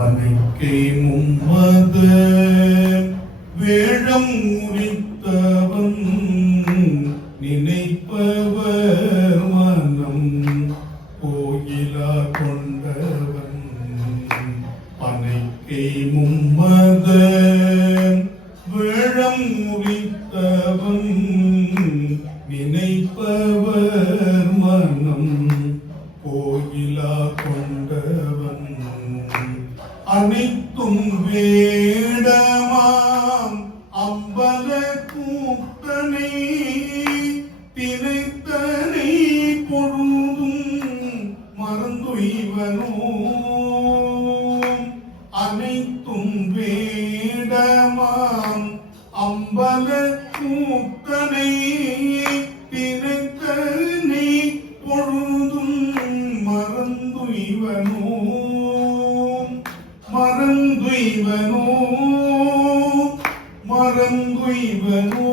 பனைக்கை மும்மத வேழம் உரித்தவன் நினைப்பவர் மனம் கோயிலா கொண்டவன். பனைக்கை மும்மத வேழம் உரித்தவன் நினைப்பவர் மனம் கோயிலா கொண்டவன். அனைத்தும் வேடமாம் அம்பல கூத்தனை திரைத்தனை பொழுதும் மறந்துய்வனோ. அனைத்தும் வேடமாம் அம்பல கூத்தனை திரைத்தனை பொழுதும் மறந்துய்வனோ. மறந்துய்வனோ மறந்துய்வனோ